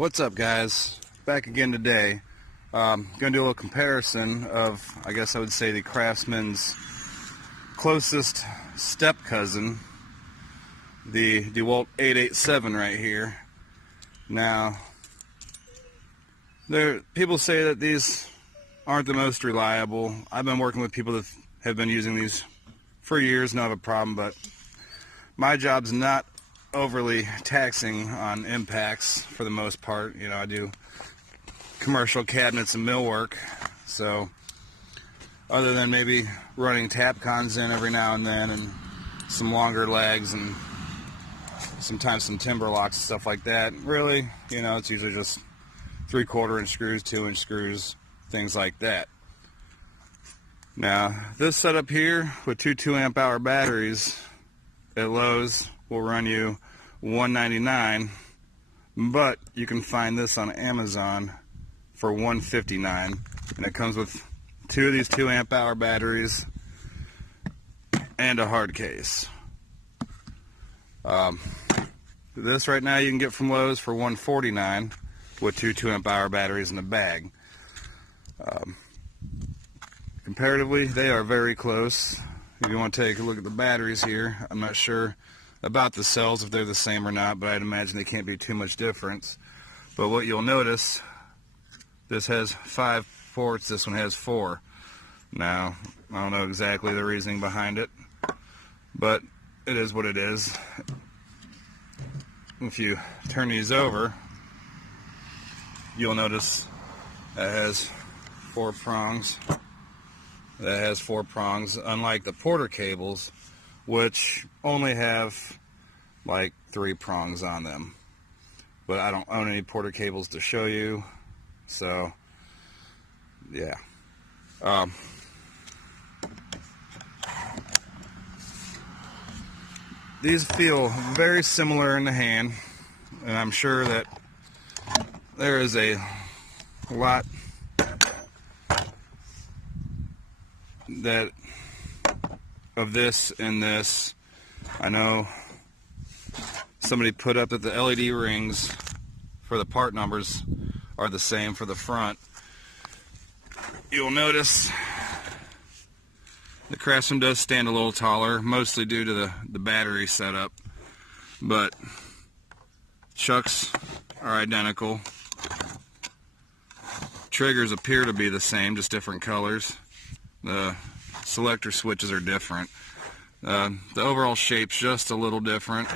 What's up, guys? Back again today. Gonna do a little comparison of, I guess I would say, the Craftsman's closest step cousin, the DeWalt 887 right here. Now, people say that these aren't the most reliable. I've been working with people that have been using these for years, no have a problem, but my job's not overly taxing on impacts for the most part. You know, I do commercial cabinets and millwork, so other than maybe running tap cons in every now and then and some longer legs and sometimes some timber locks and stuff like that, really, you know, it's usually just 3/4 inch screws, 2-inch screws, things like that. Now, this setup here with two 2 amp hour batteries at Lowe's will run you $199, but you can find this on Amazon for $159, and it comes with two of these 2 amp hour batteries and a hard case. This right now you can get from Lowe's for $149 with two 2 amp hour batteries in the bag. Comparatively, they are very close. If you want to take a look at the batteries here, I'm not sure about the cells if they're the same or not, but I'd imagine they can't be too much difference. But what you'll notice, this has 5 ports, this one has 4. Now, I don't know exactly the reasoning behind it, but it is what it is. If you turn these over, you'll notice it has 4 prongs. That has 4 prongs, unlike the Porter cables, which only have like 3 prongs on them. But I don't own any Porter cables to show you, so yeah. These feel very similar in the hand, and I'm sure that there is a lot that of this and this. I know somebody put up that the LED rings for the part numbers are the same for the front. You'll notice the Craftsman does stand a little taller, mostly due to the battery setup, but chucks are identical. Triggers appear to be the same, just different colors. The selector switches are different. The overall shape's just a little different.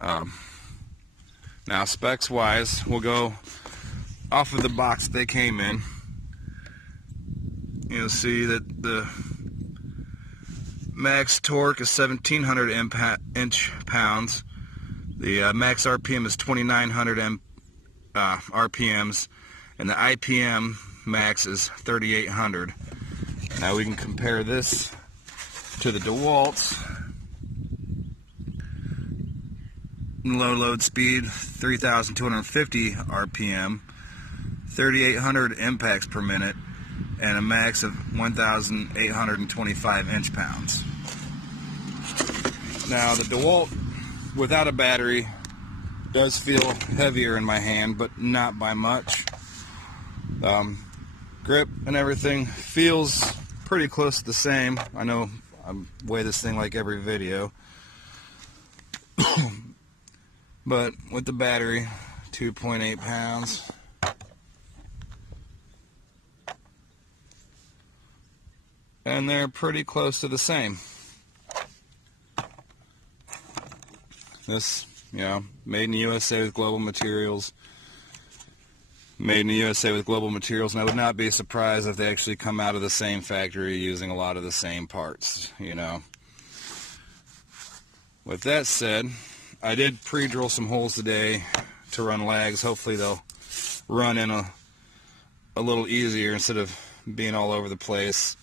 Now, specs wise, we'll go off of the box they came in. You'll see that the max torque is 1700 inch-pounds. The max RPM is 2900 RPMs, and the IPM max is 3800. Now we can compare this to the DeWalts. Low load speed, 3250 RPM, 3800 impacts per minute, and a max of 1825 inch-pounds. Now the DeWalt without a battery does feel heavier in my hand, but not by much. Grip and everything feels pretty close to the same. I know I weigh this thing like every video. But with the battery, 2.8 pounds. And they're pretty close to the same. This, you know, made in the USA with global materials. Made in the USA with global materials, and I would not be surprised if they actually come out of the same factory using a lot of the same parts, you know. With that said, I did pre-drill some holes today to run lags. Hopefully they'll run in a little easier instead of being all over the place.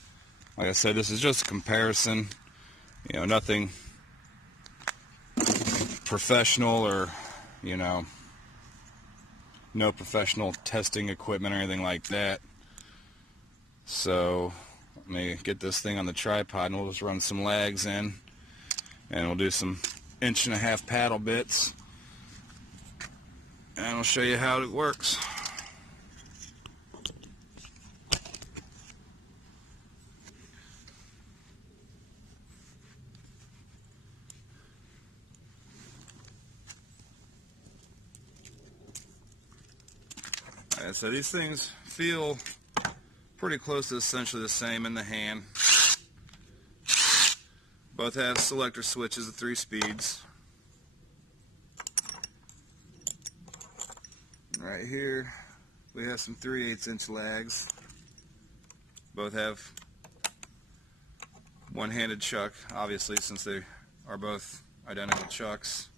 Like I said, this is just a comparison, you know, nothing professional or, you know, no professional testing equipment or anything like that. So let me get this thing on the tripod and we'll just run some lags in, and we'll do some 1.5-inch paddle bits and I'll show you how it works. Alright, so these things feel pretty close to essentially the same in the hand. Both have selector switches of 3 speeds. Right here we have some 3/8 inch lags. Both have one-handed chuck, obviously, since they are both identical chucks.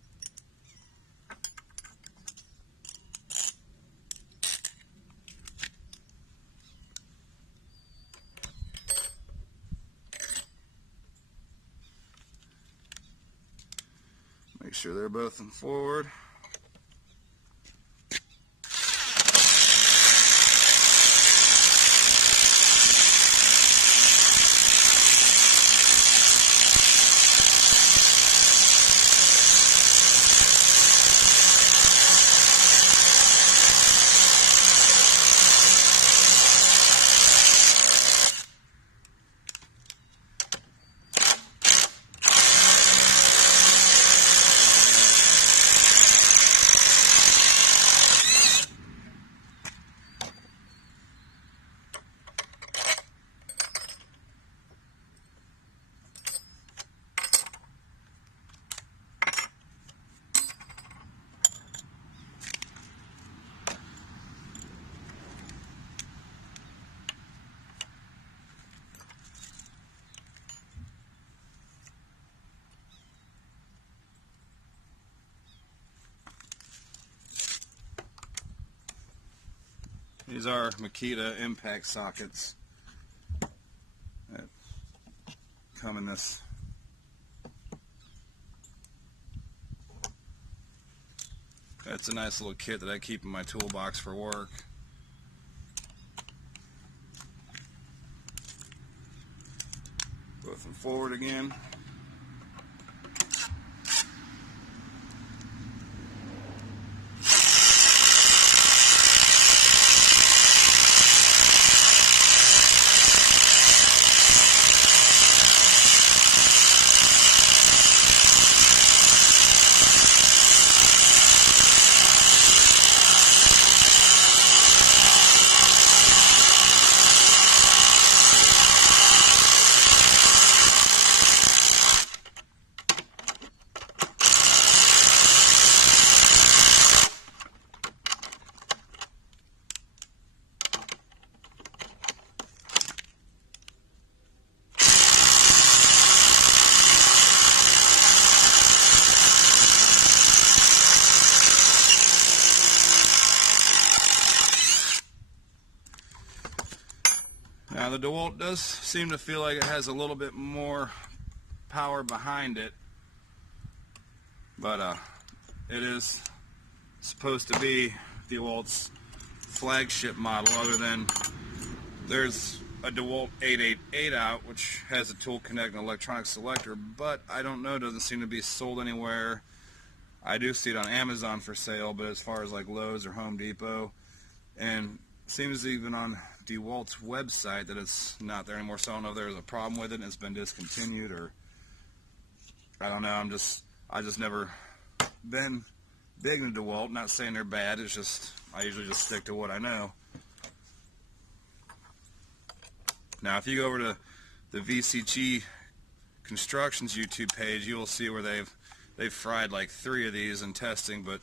Make sure they're both in forward. These are Makita impact sockets that come in this that's a nice little kit that I keep in my toolbox for work. Both in forward again. Now the DeWalt does seem to feel like it has a little bit more power behind it, but it is supposed to be DeWalt's flagship model, other than there's a DeWalt 888 out which has a tool connect and electronic selector, but I don't know, it doesn't seem to be sold anywhere. I do see it on Amazon for sale, but as far as like Lowe's or Home Depot, and seems even on DeWalt's website that it's not there anymore, so I don't know if there's a problem with it and it's been discontinued, or I don't know. I just never been big into DeWalt. Not saying they're bad, it's just I usually just stick to what I know. Now if you go over to the VCG Constructions YouTube page, you will see where they've fried like 3 of these in testing, but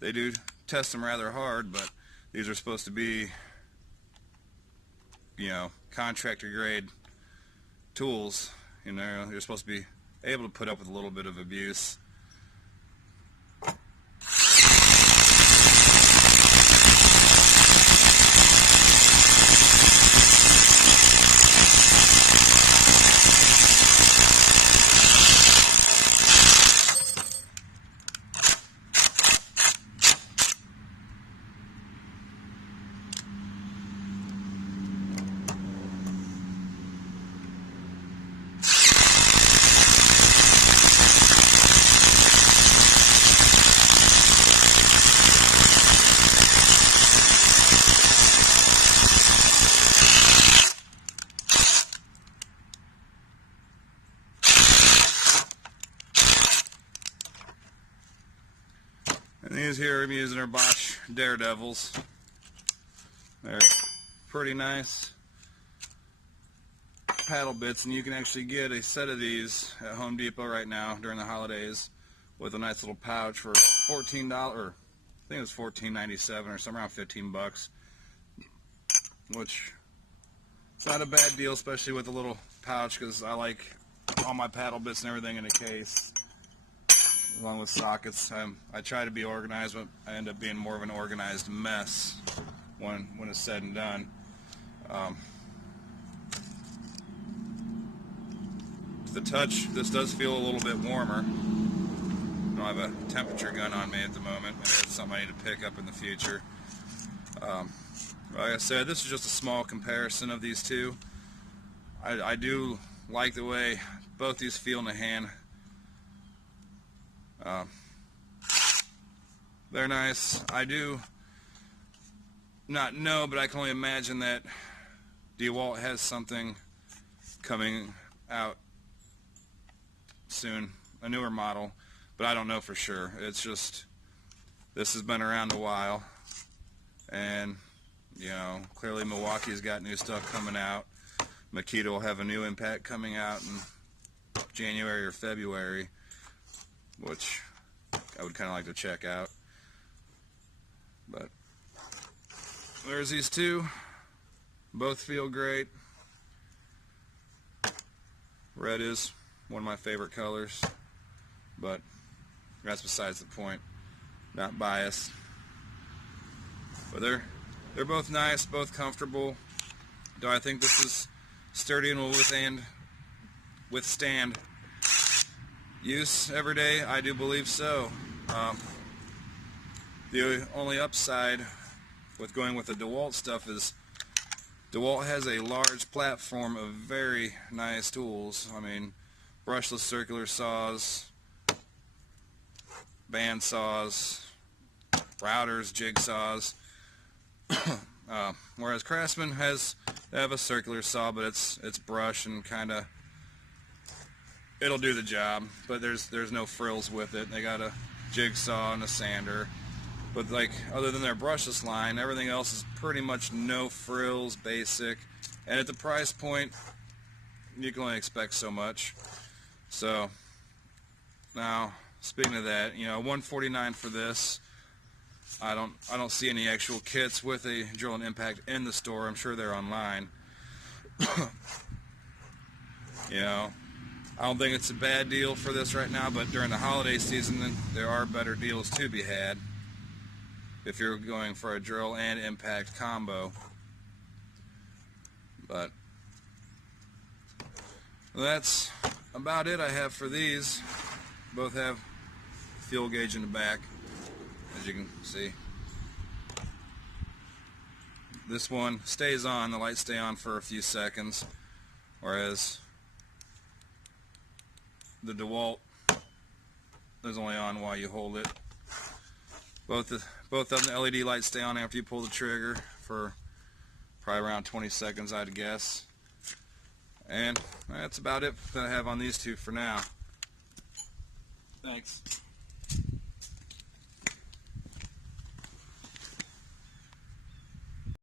they do test them rather hard. But these are supposed to be, you know, contractor grade tools. You know, you're supposed to be able to put up with a little bit of abuse. These here I'm using are Bosch Daredevils. They're pretty nice paddle bits, and you can actually get a set of these at Home Depot right now during the holidays with a nice little pouch for $14, or I think it was $14.97 or somewhere around 15 bucks, which is not a bad deal, especially with a little pouch, because I like all my paddle bits and everything in a case along with sockets. I try to be organized, but I end up being more of an organized mess when it's said and done. The touch, this does feel a little bit warmer. I don't have a temperature gun on me at the moment. Maybe that's something I need to pick up in the future. Like I said, this is just a small comparison of these two. I do like the way both these feel in the hand. They're nice. I do not know, but I can only imagine that DeWalt has something coming out soon, a newer model, but I don't know for sure. It's just, this has been around a while, and you know, clearly Milwaukee's got new stuff coming out. Makita will have a new impact coming out in January or February, which I would kind of like to check out. But there's these two. Both feel great. Red is one of my favorite colors, but that's besides the point. Not biased. But they're both nice, both comfortable. Do I think this is sturdy and will withstand use every day? I do believe so. The only upside with going with the DeWalt stuff is DeWalt has a large platform of very nice tools. I mean, brushless circular saws, band saws, routers, jigsaws. Whereas Craftsman they have a circular saw, but it's brush and kind of, it'll do the job, but there's no frills with it. They got a jigsaw and a sander, but like, other than their brushless line, everything else is pretty much no frills, basic, and at the price point you can only expect so much. So now, speaking of that, you know, $149 for this. I don't see any actual kits with a drill and impact in the store. I'm sure they're online. You know, I don't think it's a bad deal for this right now, but during the holiday season, then there are better deals to be had if you're going for a drill and impact combo. But that's about it I have for these. Both have fuel gauge in the back, as you can see. This one stays on, the lights stay on for a few seconds, whereas the DeWalt is only on while you hold it. Both of them, the LED lights stay on after you pull the trigger for probably around 20 seconds, I'd guess. And that's about it that I have on these two for now. Thanks.